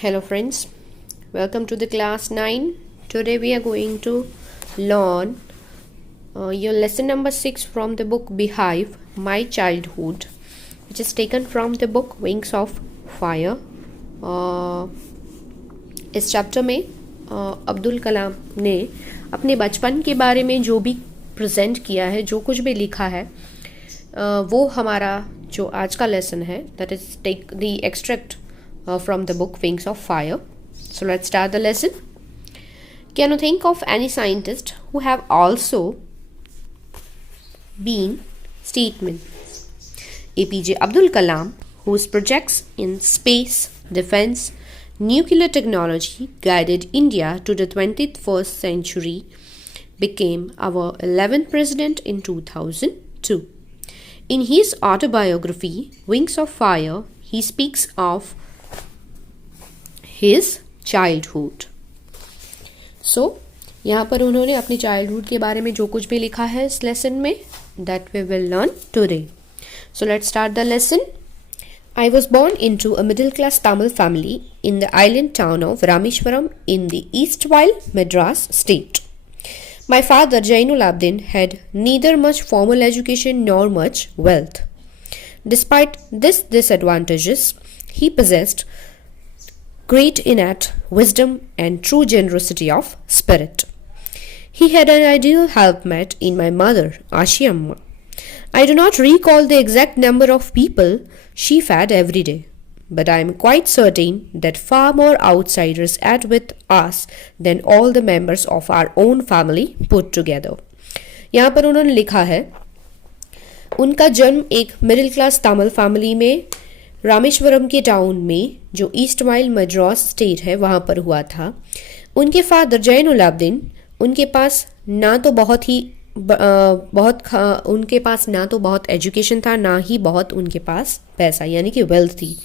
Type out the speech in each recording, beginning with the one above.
Hello friends, welcome to the class 9. Today we are going to learn your lesson number 6 from the book Beehive, My Childhood, which is taken from the book Wings of Fire. इस chapter में अब्दुल कलाम ने अपने बचपन के बारे में जो भी प्रेजेंट किया है, जो कुछ भी लिखा है, वो हमारा जो आज का लेसन है, that is take the extract from the book Wings of Fire. So let's start the lesson. Can you think of any scientist who have also been statesmen? APJ Abdul Kalam, whose projects in space, defense, nuclear technology guided India to the 21st century, became our 11th president in 2002. In his autobiography, Wings of Fire, he speaks of his childhood. So, यहाँ पर उन्होंने अपनी childhood के बारे में जो कुछ भी लिखा है इस लेसन में, that we will learn today. So let's start the lesson. I was born into a middle-class Tamil family in the island town of Rameshwaram in the Eastwhile, Madras state. My father, Jainul Abdin, had neither much formal education nor much wealth. Despite these disadvantages, he possessed great innate wisdom and true generosity of spirit. He had an ideal helpmate in my mother, Ashiyamma. I do not recall the exact number of people she fed every day, but I am quite certain that far more outsiders ate with us than all the members of our own family put together. यहाँ पर उन्होंने लिखा है, उनका जन्म एक middle class Tamil family में रामेश्वरम के टाउन में जो ईस्ट वाइल मद्रास स्टेट है वहाँ पर हुआ था. उनके फादर जैनुल आब्दीन, उनके पास ना तो बहुत एजुकेशन था, ना ही बहुत उनके पास पैसा यानी कि वेल्थ थी.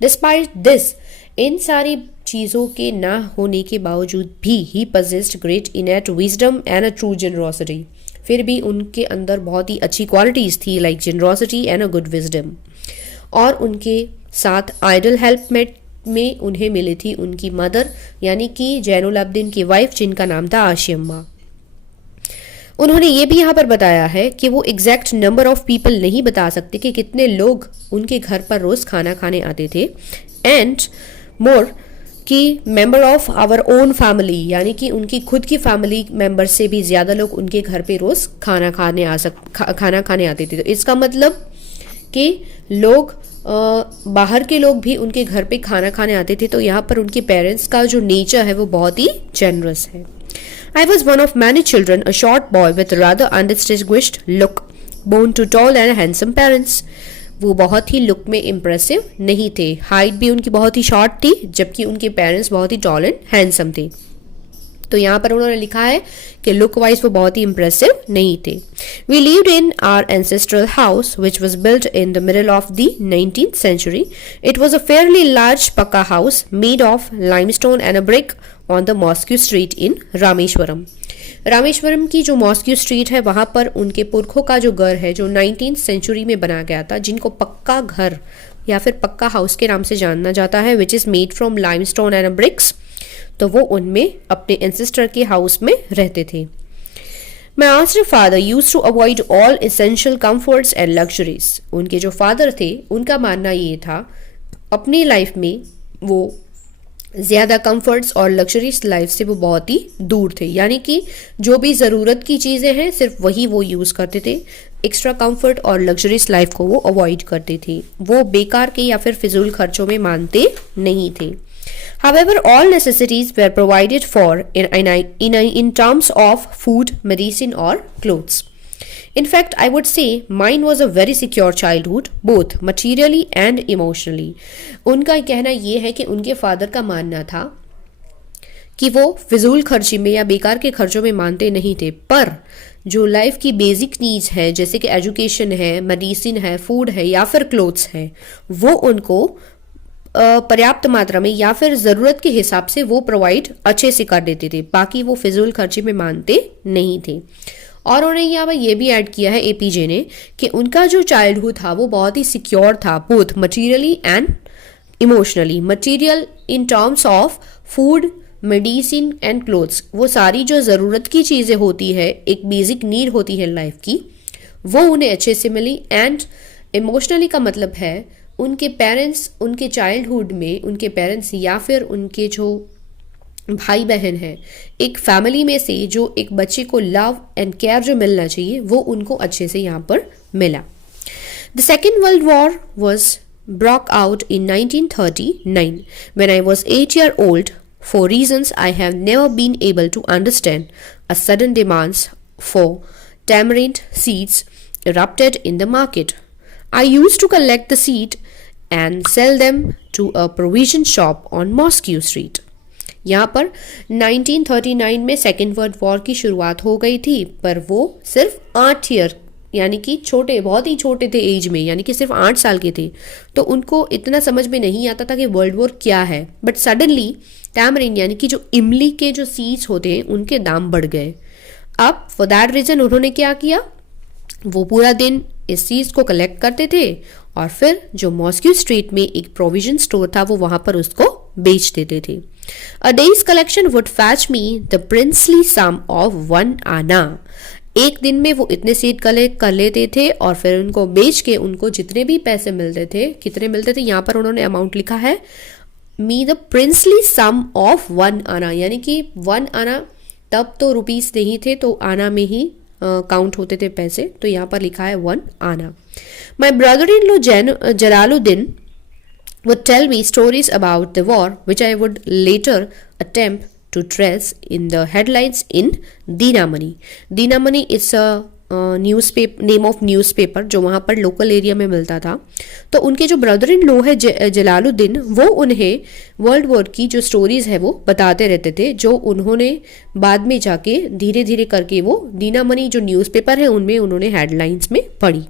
डिस्पाइट दिस, इन सारी चीज़ों के ना होने के बावजूद भी he possessed great innate wisdom and a true generosity. फिर भी उनके अंदर बहुत ही अच्छी क्वालिटीज़ थी, like generosity and a good wisdom. और उनके साथ आइडल हेल्पमेट में उन्हें मिली थी उनकी मदर यानी कि जैनुल आब्दीन की वाइफ, जिनका नाम था आशियम्मा. उन्होंने ये भी यहाँ पर बताया है कि वो एग्जैक्ट नंबर ऑफ पीपल नहीं बता सकते कि कितने लोग उनके घर पर रोज़ खाना खाने आते थे. एंड मोर कि member of our own family यानी कि उनकी खुद की फैमिली मेंबर से भी ज़्यादा लोग उनके घर पे रोज़ खाना खाने आते थे. तो इसका मतलब कि लोग बाहर के लोग भी उनके घर पे खाना खाने आते थे. तो यहाँ पर उनके पेरेंट्स का जो नेचर है वो बहुत ही जेनरस है. I was one of many children, a short boy with a rather undistinguished look, born to tall and handsome parents. वो बहुत ही लुक में इम्प्रेसिव नहीं थे, हाइट भी उनकी बहुत ही शॉर्ट थी, जबकि उनके पेरेंट्स बहुत ही टॉल एंड हैंडसम थे. तो यहाँ पर उन्होंने लिखा है कि लुक वाइज वो बहुत ही इम्प्रेसिव नहीं थे. We lived in our ancestral house which was built in the middle of the 19th century. It was a fairly large pucca house made of limestone and a brick on the mosque street in Rameswaram. Rameswaram की जो mosque street है वहाँ पर उनके पुरखों का जो घर है जो 19th century में बना गया था, जिनको पक्का घर या फिर पक्का हाउस के नाम से जानना जाता है, which is made from limestone and a bricks. तो वो उनमें अपने एंसेस्टर के हाउस में रहते थे. My master father used to avoid all essential comforts and luxuries. उनके जो फादर थे उनका मानना ये था अपनी लाइफ में वो ज़्यादा कंफर्ट्स और लग्जरीज लाइफ से वो बहुत ही दूर थे, यानी कि जो भी ज़रूरत की चीज़ें हैं सिर्फ वही वो यूज़ करते थे. एक्स्ट्रा कंफर्ट और लग्जरीज लाइफ को वो अवॉइड करते थे. वो बेकार के या फिर फिजूल खर्चों में मानते नहीं थे. However, all necessities were provided for in terms of food, medicine or clothes. In fact, I would say mine was a very secure childhood, both materially and emotionally. उनका कहना ये है कि उनके फादर का मानना था कि वो फिजूल खर्ची में या बेकार के खर्चों में मानते नहीं थे, पर जो लाइफ की बेसिक नीड्स हैं जैसे कि एजुकेशन है, मेडिसिन है, फूड है या फिर क्लोथ्स है, वो उनको पर्याप्त मात्रा में या फिर ज़रूरत के हिसाब से वो प्रोवाइड अच्छे से कर देते थे. बाकी वो फिजूल खर्ची में मानते नहीं थे. और उन्होंने यहाँ पर ये भी ऐड किया है एपीजे ने कि उनका जो चाइल्डहुड था वो बहुत ही सिक्योर था, both materially and emotionally, material in terms of food, medicine and clothes, वो सारी जो ज़रूरत की चीज़ें होती है, एक बेसिक नीड होती है लाइफ की, वो उन्हें अच्छे से मिली। एंड इमोशनली का मतलब है उनके पेरेंट्स, उनके चाइल्डहुड में उनके पेरेंट्स या फिर उनके जो भाई बहन है, एक फैमिली में से जो एक बच्चे को लव एंड केयर जो मिलना चाहिए वो उनको अच्छे से यहाँ पर मिला। The second world war was broke out in 1939 when I was 8 years old. For reasons I have never been able to understand, a sudden demands for tamarind seeds erupted in the market. I used to collect the seed and sell them to a provision shop on Moscow Street. यहाँ पर 1939 में second world war की शुरुआत हो गई थी, पर वो सिर्फ 8 ईयर यानी कि छोटे, बहुत ही छोटे थे एज में, यानी कि सिर्फ 8 साल के थे, तो उनको इतना समझ में नहीं आता था कि वर्ल्ड वॉर क्या है। बट सडनली टैमरिन यानी कि जो इमली के जो सीड्स होते हैं उनके दाम बढ़ गए। अब फॉर दैट रीज़न उन्होंने क्या किया, वो पूरा दिन इस सीड्स को कलेक्ट करते थे और फिर जो मॉस्को स्ट्रीट में एक प्रोविजन स्टोर था वो वहाँ पर उसको बेच देते थे। A day's collection would fetch me the princely sum of 1 anna. एक दिन में वो इतने सीड कलेक्ट कर लेते थे और फिर उनको बेच के उनको जितने भी पैसे मिलते थे, कितने मिलते थे, यहाँ पर उन्होंने अमाउंट लिखा है me the princely sum of 1 anna, यानी कि 1 आना तब तो रुपीस नहीं थे, तो आना में ही काउंट होते थे पैसे, तो यहाँ पर लिखा है 1 आना। My brother in law Jalaluddin would tell me stories about the war which I would later attempt to trace in the headlines in Dinamani. Dinamani is a newspaper, name of newspaper जो वहाँ पर लोकल एरिया में मिलता था। तो उनके जो brother in law है जलालुद्दीन, वो उन्हें वर्ल्ड वॉर की जो स्टोरीज है वो बताते रहते थे, जो उन्होंने बाद में जाके धीरे धीरे करके वो दीनामनी जो न्यूज़पेपर है उनमें उन्होंने हेडलाइंस में पढ़ी।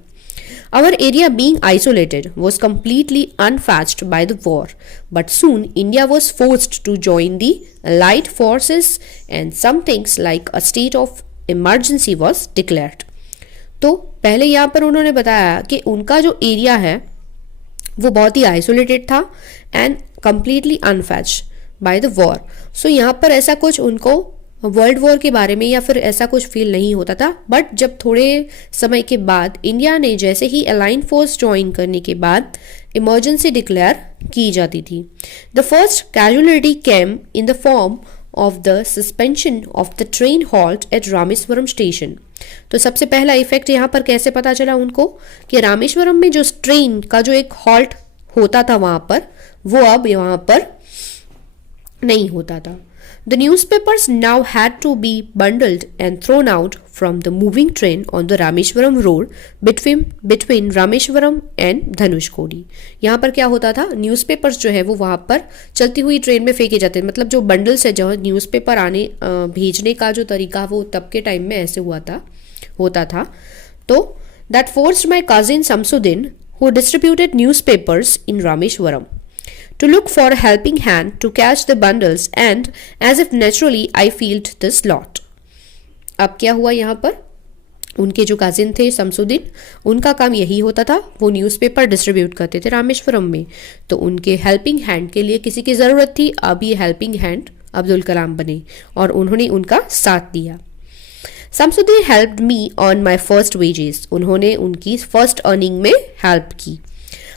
Our area being isolated was completely unfazed by the war, but soon India was forced to join the Allied forces and some things like a state of emergency was declared. तो पहले यहाँ पर उन्होंने बताया कि उनका जो एरिया है वो बहुत ही आइसोलेटेड था and completely unfazed by the war. सो यहाँ पर ऐसा कुछ उनको वर्ल्ड वॉर के बारे में या फिर ऐसा कुछ फील नहीं होता था। बट जब थोड़े समय के बाद इंडिया ने जैसे ही अलाइन फोर्स ज्वाइन करने के बाद इमरजेंसी डिक्लेयर की जाती थी। The first casualty came in the form of the suspension of the train halt at Rameswaram station. तो सबसे पहला इफेक्ट यहाँ पर कैसे पता चला उनको कि रामेश्वरम में जो ट्रेन का जो एक हॉल्ट होता था वहाँ पर, वो अब वहाँ पर नहीं होता था। The newspapers now had to be bundled and thrown out from the moving train on the Rameshwaram road between Rameshwaram and Dhanushkodi. यहाँ पर क्या होता था, न्यूज़पेपर्स जो है वो वहाँ पर चलती हुई ट्रेन में फेंके जाते थे। मतलब जो बंडल्स है, जो न्यूज़पेपर आने भेजने का जो तरीका वो तब के टाइम में ऐसे होता था। तो that forced my cousin Samsudin, who distributed newspapers in Rameshwaram, to look for a helping hand to catch the bundles, and as if naturally I felt this lot. अब क्या हुआ यहाँ पर, उनके जो कजिन थे शमसुद्दीन, उनका काम यही होता था, वो न्यूज़पेपर डिस्ट्रीब्यूट करते थे रामेश्वरम में। तो उनके हेल्पिंग हैंड के लिए किसी की ज़रूरत थी। अब ये हेल्पिंग हैंड अब्दुल कलाम बने और उन्होंने उनका साथ दिया। Shamsuddin helped me on my first wages. उन्होंने उनकी फर्स्ट अर्निंग में हेल्प की।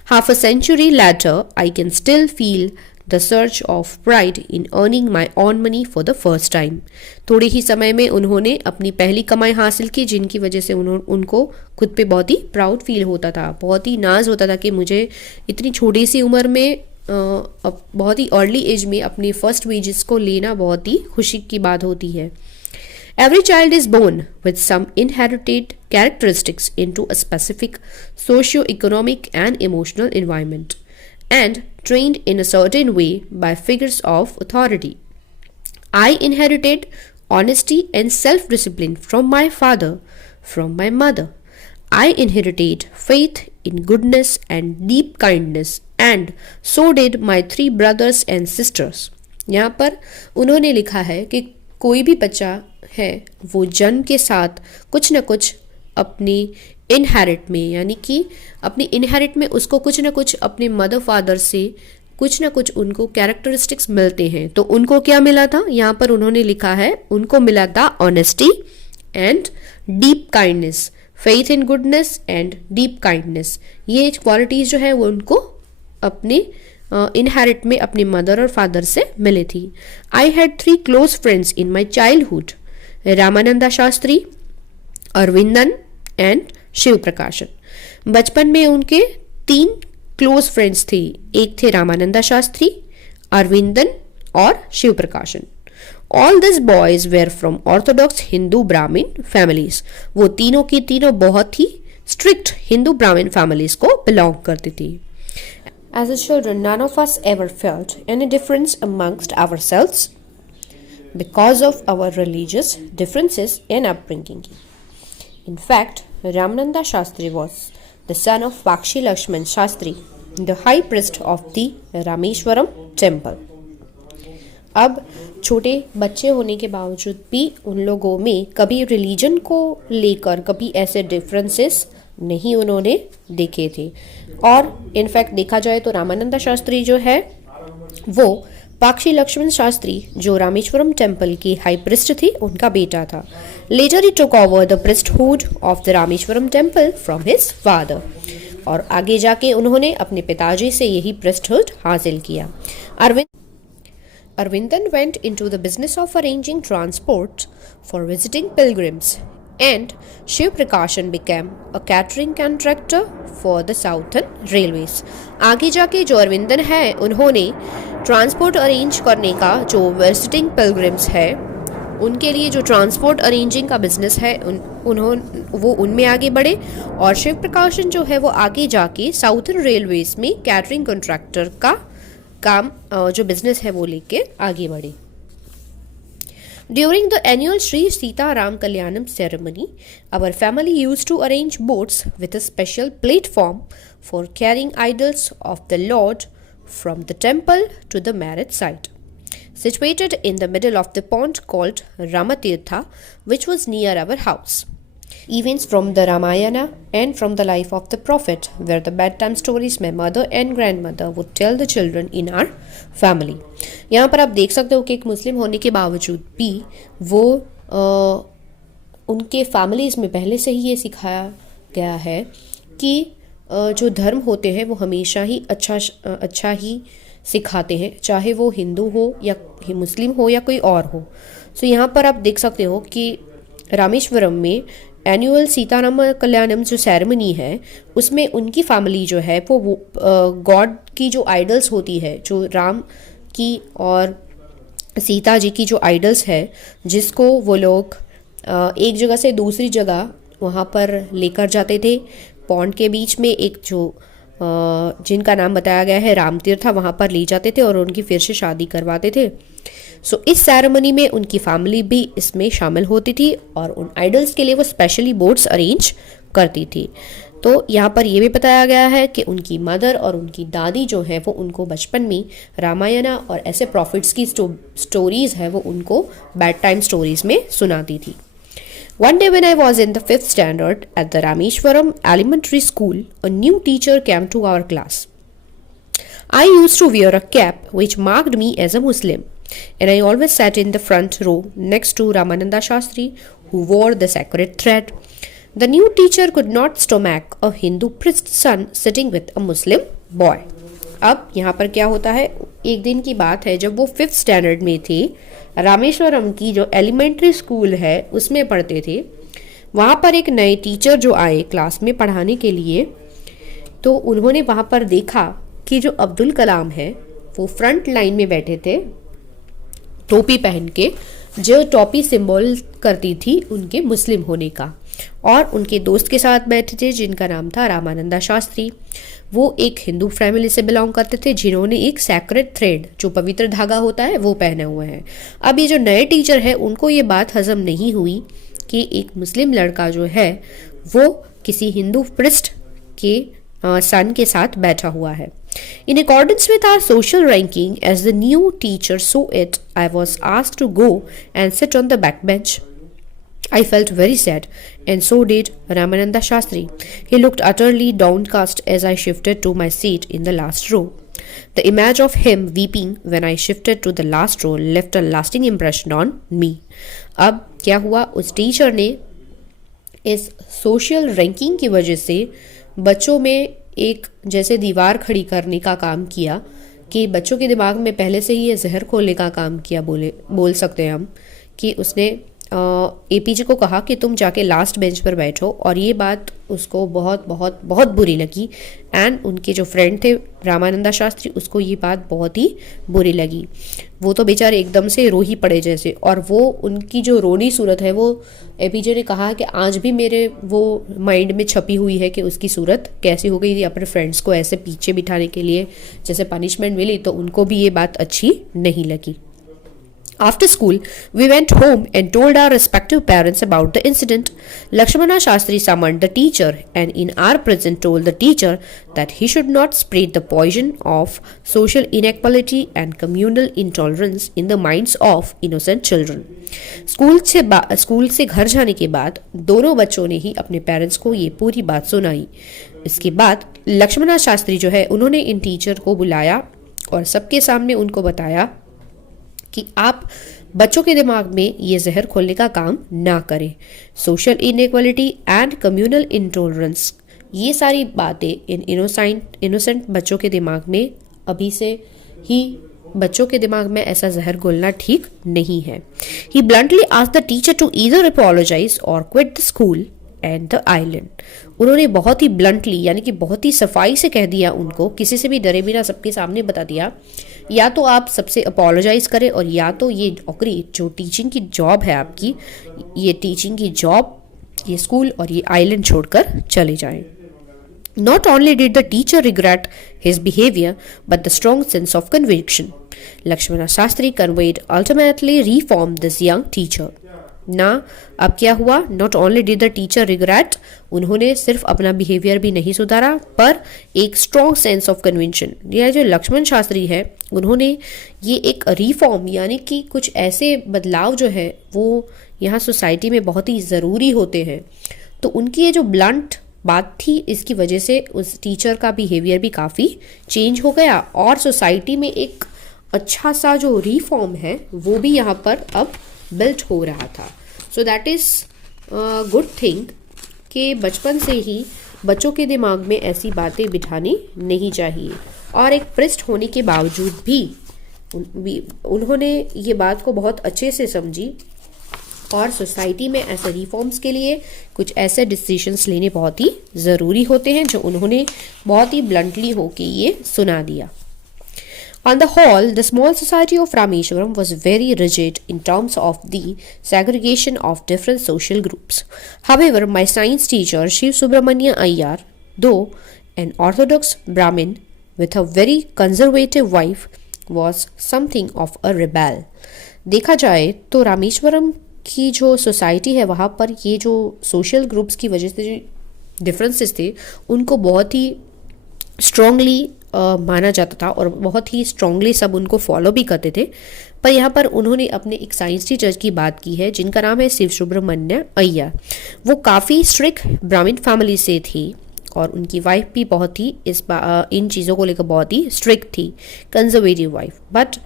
Half a century later, I can still feel the surge of pride in earning my own money for the first time. थोड़े ही समय में उन्होंने अपनी पहली कमाई हासिल की, जिनकी वजह से उनको खुद पे बहुत ही प्राउड फील होता था, बहुत ही नाज होता था कि मुझे इतनी छोटी सी उम्र में बहुत ही अर्ली एज में अपने फर्स्ट वेजेस को लेना बहुत ही खुशी की बात होती है। Every child is born with some inherited characteristics into a specific socio-economic and emotional environment and trained in a certain way by figures of authority. I inherited honesty and self-discipline from my father, from my mother. I inherited faith in goodness and deep kindness, and so did my 3 brothers and sisters. यहाँ पर उन्होंने लिखा है कि कोई भी बच्चा है वो जन्म के साथ कुछ न कुछ अपनी इनहेरिट में, यानी कि अपनी इनहेरिट में उसको कुछ न कुछ अपने मदर फादर से कुछ ना कुछ उनको कैरेक्टरिस्टिक्स मिलते हैं। तो उनको क्या मिला था, यहाँ पर उन्होंने लिखा है उनको मिला था honesty and deep kindness, faith in goodness and deep kindness. ये क्वालिटीज जो है वो उनको अपने इनहेरिट में अपने मदर और फादर से मिली थी। I had 3 close friends in my childhood, Ramananda Shastri, Aravindan and Sivaprakasan. बचपन में उनके 3 क्लोज फ्रेंड्स थे, एक थे रामानंदा शास्त्री, अरविंदन और Sivaprakasan. All this boys were from orthodox Hindu Brahmin families. वो तीनों की तीनों बहुत ही स्ट्रिक्ट हिंदू ब्राह्मण फैमिलीज को बिलोंग करती थी। As a children, none of us ever felt any difference amongst ourselves because of our religious differences in upbringing. In fact, Ramananda Shastri was the son of Pakshi Lakshman Shastri, the high priest of the Rameshwaram temple. अब छोटे बच्चे होने के बावजूद भी उन लोगों में कभी रिलीजन को लेकर कभी ऐसे डिफरेंसेस नहीं उन्होंने देखे थे। और इनफैक्ट देखा जाए तो रामानंदा शास्त्री जो है वो पाक्षी लक्ष्मण शास्त्री जो रामेश्वरम टेम्पल की हाई प्रिस्ट थी उनका बेटा था। Later he took over the priesthood of the Rameswaram temple from his father. और आगे जाके उन्होंने अपने पिताजी से यही प्रिस्टहुड हासिल किया। Arvindan went into the business of arranging transport for visiting pilgrims, and Shiv Prakashan became a catering contractor for the Southern Railways. आगे जाके जो अरविंदन है उन्होंने ट्रांसपोर्ट अरेंज करने का जो विजिटिंग पिलग्रिम्स है उनके लिए जो ट्रांसपोर्ट अरेंजिंग का बिजनेस है वो उनमें आगे बढ़े। और शिव प्रकाशन जो है वो आगे जाके साउथर्न रेलवेज में कैटरिंग कॉन्ट्रैक्टर का काम जो बिजनेस है वो लेके आगे बढ़े। During the annual Sri Sita Ram Kalyanam ceremony, our family used to arrange boats with a special platform for carrying idols of the Lord from the temple to the marriage site, situated in the middle of the pond called Ramatirtha, which was near our house. Events from the Ramayana and from the life of the prophet were the bedtime stories my mother and grandmother would tell the children in our family. यहाँ पर आप देख सकते हो कि एक मुस्लिम होने के बावजूद भी वो उनके फैमिलीज़ में पहले से ही ये सिखाया गया है कि जो धर्म होते हैं वो हमेशा ही अच्छा ही सिखाते हैं, चाहे वो हिंदू हो या मुस्लिम हो या कोई और हो। सो यहाँ पर आप देख सकते हो कि रामेश्वरम में एनुअल सीताराम कल्याणम जो सेरेमनी है उसमें उनकी फैमिली जो है वो गॉड की जो आइडल्स होती है, जो राम की और सीता जी की जो आइडल्स है जिसको वो लोग एक जगह से दूसरी जगह वहाँ पर लेकर जाते थे। पॉन्ड के बीच में एक जो जिनका नाम बताया गया है रामतीर्थ, वहाँ पर ले जाते थे और उनकी फिर से शादी करवाते थे। सो इस सेरेमनी में उनकी फैमिली भी इसमें शामिल होती थी और उन आइडल्स के लिए वो स्पेशली बोट्स अरेंज करती थी। तो यहाँ पर ये भी बताया गया है कि उनकी मदर और उनकी दादी जो है वो उनको बचपन में रामायणा और ऐसे प्रॉफिट्स की स्टोरीज है वो उनको बेड टाइम स्टोरीज में सुनाती थी। One day when I was in the 5th standard at the Rameshwaram Elementary School, a new teacher came to our class. I used to wear a cap which marked me as a Muslim, and I always sat in the front row next to Ramananda Shastri, who wore the sacred thread. The new teacher could not stomach a Hindu priest's son sitting with a Muslim boy. अब यहाँ पर क्या होता है, एक दिन की बात है जब वो 5th स्टैंडर्ड में थे, रामेश्वरम की जो एलिमेंट्री स्कूल है उसमें पढ़ते थे। वहाँ पर एक नए टीचर जो आए क्लास में पढ़ाने के लिए, तो उन्होंने वहाँ पर देखा कि जो अब्दुल कलाम है वो फ्रंट लाइन में बैठे थे टोपी पहन के, जो टोपी सिंबल करती थी उनके मुस्लिम होने का, और उनके दोस्त के साथ बैठे थे जिनका नाम था रामानंदा शास्त्री। वो एक हिंदू फैमिली से बिलोंग करते थे जिन्होंने एक सैक्रेड थ्रेड जो पवित्र धागा होता है वो पहने हुए हैं। अब ये जो नए टीचर है उनको ये बात हजम नहीं हुई कि एक मुस्लिम लड़का जो है वो किसी हिंदू प्रिस्ट के सन के साथ बैठा हुआ है। In accordance with our social ranking, as the new teacher saw it, I was asked to go and sit on the backbench. I felt very sad, and so did Ramananda Shastri. He looked utterly downcast as I shifted to my seat in the last row. The image of him weeping when I shifted to the last row left a lasting impression on me. अब क्या हुआ, उस teacher ने इस social ranking की वजह से बच्चों में एक जैसे दीवार खड़ी करने का काम किया कि बच्चों के दिमाग में पहले से ही ये जहर खोलने का काम किया, बोल सकते हैं हम कि उसने एपीजे को कहा कि तुम जाके लास्ट बेंच पर बैठो, और ये बात उसको बहुत बहुत बहुत बुरी लगी। एंड उनके जो फ्रेंड थे रामानंदा शास्त्री, उसको ये बात बहुत ही बुरी लगी। वो तो बेचारे एकदम से रो ही पड़े जैसे, और वो उनकी जो रोनी सूरत है वो एपीजे ने कहा कि आज भी मेरे वो माइंड में छपी हुई है कि उसकी सूरत कैसी हो गई थी। अपने फ्रेंड्स को ऐसे पीछे बिठाने के लिए जैसे पनिशमेंट मिली तो उनको भी ये बात अच्छी नहीं लगी। After school, we went home and told our respective parents about the incident. Lakshmana Shastri summoned the teacher and in our presence told the teacher that he should not spread the poison of social inequality and communal intolerance in the minds of innocent children. School से घर जाने के बाद दोनों बच्चों ने ही अपने parents को ये पूरी बात सुनाई। इसके बाद लक्ष्मणा शास्त्री जो है उन्होंने इन टीचर को बुलाया और सबके सामने उनको बताया कि आप बच्चों के दिमाग में ये जहर खोलने का काम ना करें। Social inequality and communal intolerance, ये सारी बातें इन इनोसेंट बच्चों के दिमाग में अभी से ही बच्चों के दिमाग में ऐसा जहर घोलना ठीक नहीं है। He bluntly asked the teacher to either apologize or quit the school and the island. उन्होंने बहुत ही ब्लंटली यानी कि बहुत ही सफाई से कह दिया उनको, किसी से भी डरे बिना सबके सामने बता दिया, या तो आप सबसे अपोलोजाइज करें और या तो ये नौकरी जो टीचिंग की जॉब है आपकी, ये टीचिंग की जॉब, ये स्कूल और ये आइलैंड छोड़कर चले जाएं। Not only did the teacher regret his behavior, but the strong sense of conviction. Lakshmana Shastri conveyed ultimately reformed this young teacher. ना अब क्या हुआ, not only did the teacher regret, उन्होंने सिर्फ अपना बिहेवियर भी नहीं सुधारा पर एक स्ट्रॉन्ग सेंस ऑफ कन्विंशन, यह जो लक्ष्मण शास्त्री है उन्होंने ये एक रिफॉर्म यानी कि कुछ ऐसे बदलाव जो है वो यहाँ सोसाइटी में बहुत ही ज़रूरी होते हैं। तो उनकी ये जो ब्लंट बात थी इसकी वजह से उस टीचर का बिहेवियर भी काफ़ी चेंज हो गया और सोसाइटी में एक अच्छा सा जो रिफॉर्म है वो भी यहाँ पर अब बिल्ट हो रहा था। So that is good thing कि बचपन से ही बच्चों के दिमाग में ऐसी बातें बिठानी नहीं चाहिए। और एक प्रिस्ट होने के बावजूद भी उन्होंने ये बात को बहुत अच्छे से समझी और सोसाइटी में ऐसे रिफॉर्म्स के लिए कुछ ऐसे डिसीजंस लेने बहुत ही ज़रूरी होते हैं जो उन्होंने बहुत ही ब्लंटली होके ये सुना दिया। On the whole, the small society of Rameshwaram was very rigid in terms of the segregation of different social groups. However, my science teacher, Shiv Subramanya Iyer, though an orthodox Brahmin with a very conservative wife, was something of a rebel. देखा जाए तो रामेश्वरम की जो society है वहाँ पर ये जो सोशल ग्रुप्स की वजह से जो डिफरेंसेस थे उनको बहुत ही स्ट्रांगली माना जाता था और बहुत ही स्ट्रांगली सब उनको फॉलो भी करते थे। पर यहाँ पर उन्होंने अपने एक साइंस टीचर की बात की है जिनका नाम है शिव सुब्रमण्य अय्यर। वो काफ़ी स्ट्रिक्ट ब्राह्मण फैमिली से थी और उनकी वाइफ भी बहुत ही इन चीज़ों को लेकर बहुत ही स्ट्रिक्ट थी, कंजर्वेटिव वाइफ। बट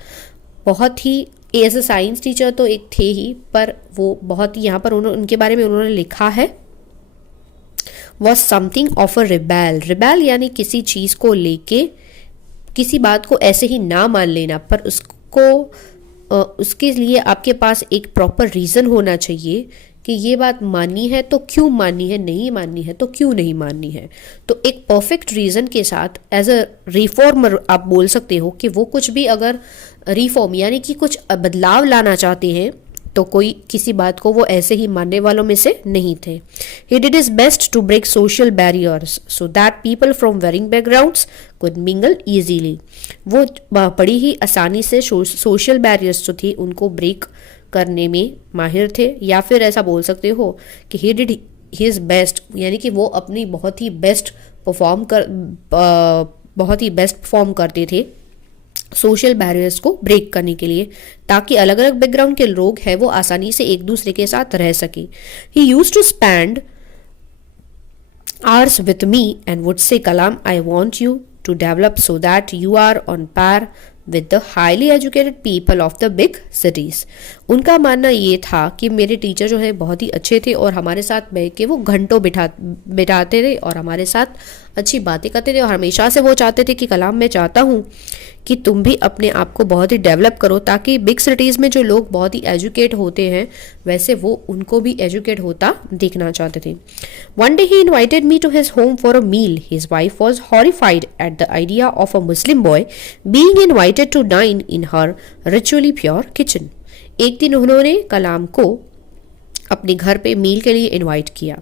बहुत ही एज अ साइंस टीचर तो एक थे ही, पर वो बहुत ही यहाँ पर उनके बारे में उन्होंने लिखा है was something of a rebel. Rebel यानी किसी चीज़ को लेके किसी बात को ऐसे ही ना मान लेना, पर उसके लिए आपके पास एक प्रॉपर रीज़न होना चाहिए कि ये बात माननी है तो क्यों माननी है, नहीं माननी है तो क्यों नहीं माननी है। तो एक परफेक्ट रीज़न के साथ एज अ रिफॉर्मर आप बोल सकते हो कि वो कुछ भी अगर रिफॉर्म यानी कि कुछ बदलाव लाना चाहते हैं तो कोई किसी बात को वो ऐसे ही मानने वालों में से नहीं थे। He did his best to break social barriers so that people from varying backgrounds could mingle easily. वो बड़ी ही आसानी से सोशल बैरियर्स जो थी उनको ब्रेक करने में माहिर थे, या फिर ऐसा बोल सकते हो कि he did his best यानी कि वो अपनी बहुत ही बेस्ट परफॉर्म करते थे सोशल बैरियर्स को ब्रेक करने के लिए, ताकि अलग अलग बैकग्राउंड के लोग हैं वो आसानी से एक दूसरे के साथ रह सके। He used to spend hours with me and would say Kalam I want you to develop so that you are on par with the highly educated people of the big cities. उनका मानना ये था कि मेरे टीचर जो है बहुत ही अच्छे थे और हमारे साथ बैठ के वो घंटों बिठाते थे और हमारे साथ अच्छी बातें करते थे और हमेशा से वो चाहते थे कि कलाम मैं चाहता हूँ कि तुम भी अपने आप को बहुत ही डेवलप करो ताकि बिग सिटीज़ में जो लोग बहुत ही एजुकेट होते हैं वैसे वो उनको भी एजुकेट होता देखना चाहते थे. One day he invited me to his home for a meal. His wife was horrified at the idea of a Muslim boy being invited to dine in her ritually pure kitchen. एक दिन उन्होंने कलाम को अपने घर पे मील के लिए invite किया.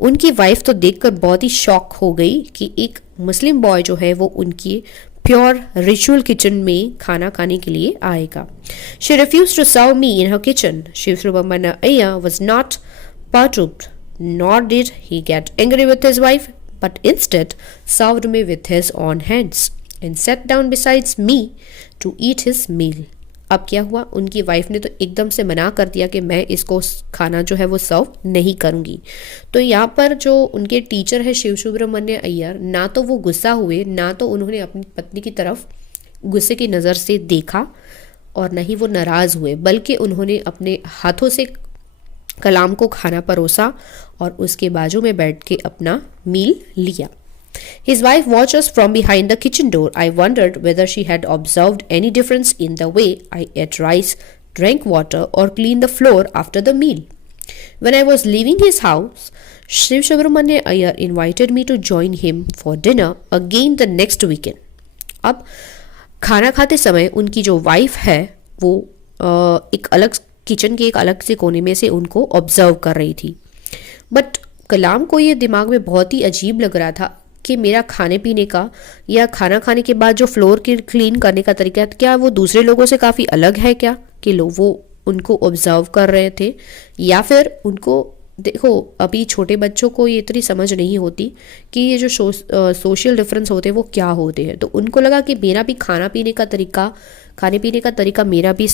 उनकी वाइफ तो देखकर बहुत ही शॉक हो गई कि एक मुस्लिम बॉय जो है वो उनकी प्योर रिचुअल किचन में खाना खाने के लिए आएगा. She refuse to serve me in her kitchen. Sivasubramania Iyer was not perturbed, nor did he get angry with his wife, but instead served me with his own hands and sat down beside me to eat his meal. अब क्या हुआ, उनकी wife ने तो एकदम से मना कर दिया कि मैं इसको खाना जो है वो सर्व नहीं करूँगी. तो यहाँ पर जो उनके टीचर है शिव सुब्रमण्य अय्यर, ना तो वो गुस्सा हुए, ना तो उन्होंने अपनी पत्नी की तरफ गुस्से की नज़र से देखा और ना ही वो नाराज़ हुए, बल्कि उन्होंने अपने हाथों से कलाम को खाना परोसा और उसके बाजू में बैठ के अपना मील लिया. His wife watched us from behind the kitchen door. I wondered whether she had observed any difference in the way I ate rice, drank water, or cleaned the floor after the meal. When I was leaving his house, Shiv Subramanya Iyer invited me to join him for dinner again the next weekend. अब खाना खाते समय उनकी जो wife है वो एक अलग किचन के एक अलग से कोने में से उनको ऑब्जर्व कर रही थी. बट कलाम को ये दिमाग में बहुत ही अजीब लग रहा था कि मेरा खाने पीने का या खाना खाने के बाद जो फ्लोर की क्लीन करने का तरीका क्या वो दूसरे लोगों से काफ़ी अलग है क्या, कि लोग वो उनको ऑब्जर्व कर रहे थे, या फिर उनको देखो अभी छोटे बच्चों को ये इतनी समझ नहीं होती कि ये जो सोशल डिफरेंस होते हैं वो क्या होते हैं. तो उनको लगा कि मेरा भी खाने पीने का तरीका मेरा भी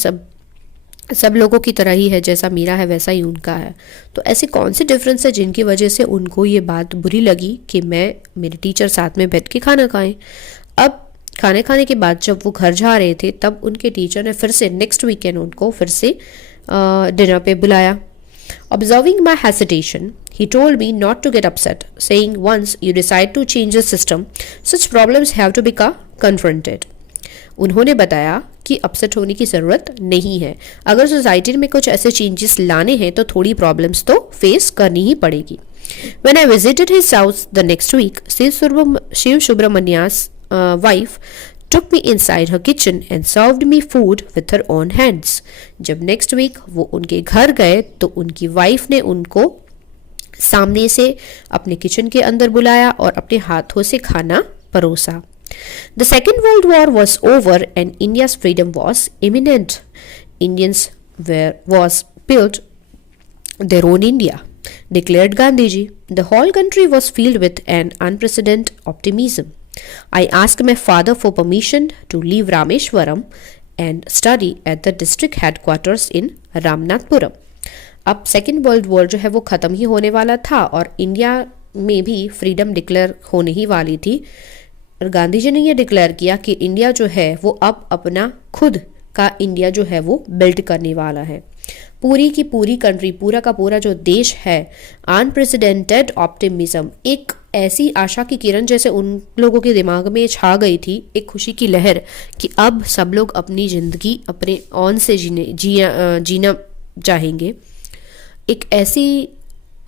सब लोगों की तरह ही है, जैसा मेरा है वैसा ही उनका है. तो ऐसे कौन से डिफरेंस है जिनकी वजह से उनको ये बात बुरी लगी कि मैं मेरे टीचर साथ में बैठ के खाना खाएं. अब खाने खाने के बाद जब वो घर जा रहे थे तब उनके टीचर ने फिर से नेक्स्ट वीकेंड उनको फिर से डिनर पे बुलाया. Observing my hesitation, he told me not to get upset, saying once you decide to change the system, such problems have to be confronted. उन्होंने बताया कि अपसेट होने की ज़रूरत नहीं है. अगर सोसाइटी में कुछ ऐसे चेंजेस लाने हैं तो थोड़ी प्रॉब्लम्स तो फेस करनी ही पड़ेगी. When I visited his house the next week, Shiv Subramania's wife took me inside her kitchen and served me food with her own hands. जब नेक्स्ट वीक वो उनके घर गए तो उनकी वाइफ ने उनको सामने से अपने किचन के अंदर बुलाया और अपने हाथों से खाना परोसा. The Second World War was over and India's freedom was imminent. Indians was built their own India, declared Gandhiji. The whole country was filled with an unprecedented optimism. I asked my father for permission to leave Rameshwaram and study at the district headquarters in Ramnathpuram. अब second world war जो है वो ख़त्म ही होने वाला था और India में भी फ्रीडम डिक्लेयर होने ही वाली थी. और गांधी जी ने ये डिक्लेयर किया कि इंडिया जो है वो अब अपना खुद का इंडिया जो है वो बिल्ड करने वाला है. पूरी की पूरी कंट्री, पूरा का पूरा जो देश है, अनप्रेसिडेंटेड ऑप्टिमिज्म, एक ऐसी आशा की किरण जैसे उन लोगों के दिमाग में छा गई थी, एक खुशी की लहर कि अब सब लोग अपनी ज़िंदगी अपने ऑन से जीना चाहेंगे. एक ऐसी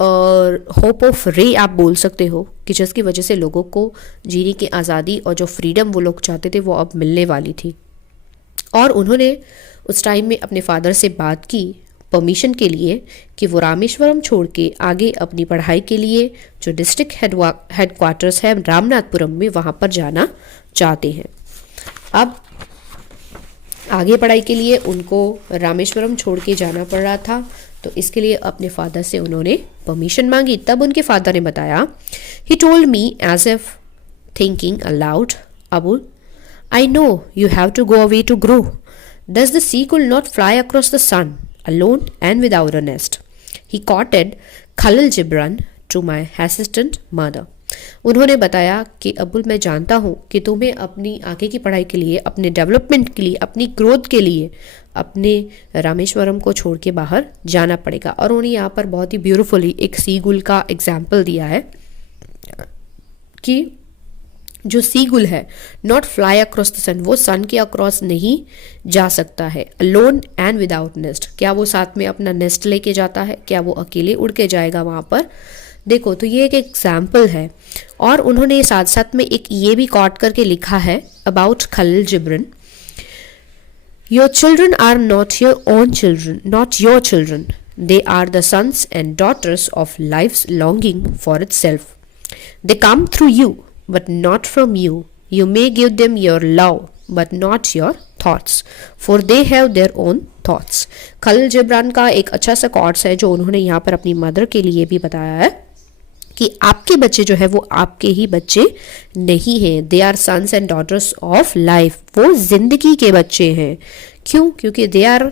और होप ऑफ रे आप बोल सकते हो कि जिसकी वजह से लोगों को जीने की आज़ादी और जो फ्रीडम वो लोग चाहते थे वो अब मिलने वाली थी. और उन्होंने उस टाइम में अपने फादर से बात की परमिशन के लिए कि वो रामेश्वरम छोड़ के आगे अपनी पढ़ाई के लिए जो डिस्ट्रिक्ट हेडक्वार्टर्स है रामनाथपुरम में वहाँ पर जाना चाहते हैं. अब आगे पढ़ाई के लिए उनको रामेश्वरम छोड़ के जाना पड़ रहा था, तो इसके लिए अपने फादर से उन्होंने परमिशन मांगी. तब उनके फादर ने बताया, he told me as if thinking aloud, Abul, I know you have to go away to grow. Does the seagull not fly across the sun alone and without a nest? He quoted Khalil Gibran to my hesitant mother. उन्होंने बताया कि अब्दुल, मैं जानता हूँ कि तुम्हें अपनी आगे की पढ़ाई के लिए, अपने डेवलपमेंट के लिए, अपनी ग्रोथ के लिए अपने रामेश्वरम को छोड़ के बाहर जाना पड़ेगा। और उन्होंने यहाँ पर बहुत ही ब्यूटीफुली एक सीगुल का एग्जाम्पल दिया है कि जो सीगुल है, नॉट फ्लाई अक्रॉस द सन, वो सन के अक्रॉस नहीं जा सकता है। अलोन एंड विदाउट नेस्ट, क्या वो साथ में अपना नेस्ट लेके जाता है? क्या वो अकेले उड़ के जाएगा वहाँ पर? देखो, तो ये एक एग्जाम्पल है। और उन्होंने साथ साथ में एक ये भी कॉट करके लिखा है about Khalil Gibran, your children are not your own children, not your children, they are the sons and daughters of life's longing for itself, they come through you but not from you. You may give them your love, but not your thoughts, for they have their own thoughts. Khalil Gibran का एक अच्छा सा COTS है जो उन्होंने यहाँ पर अपनी मदर के लिए भी बताया है कि आपके बच्चे जो है वो आपके ही बच्चे नहीं हैं। They are sons and daughters of life, वो जिंदगी के बच्चे हैं। क्यों? क्योंकि they are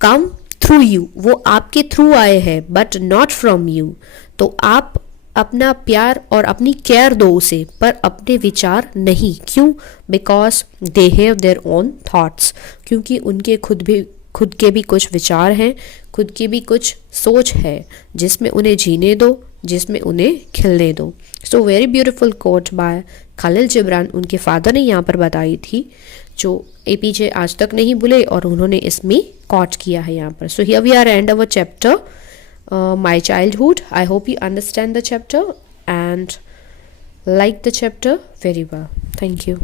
come through you, वो आपके थ्रू आए हैं, बट नॉट फ्रॉम यू। तो आप अपना प्यार और अपनी केयर दो उसे, पर अपने विचार नहीं। क्यों? Because they have their own thoughts, क्योंकि उनके खुद के भी कुछ विचार हैं, खुद की भी कुछ सोच है, जिसमें उन्हें जीने दो, जिसमें उन्हें खिलने दो। So very beautiful quote by Khalil Gibran, उनके फादर ने यहाँ पर बताई थी, जो एपीजे आज तक नहीं भूले और उन्होंने इसमें कोट किया है यहाँ पर। So here we are and our chapter my childhood. I hope you understand the chapter and like the chapter very well. Thank you.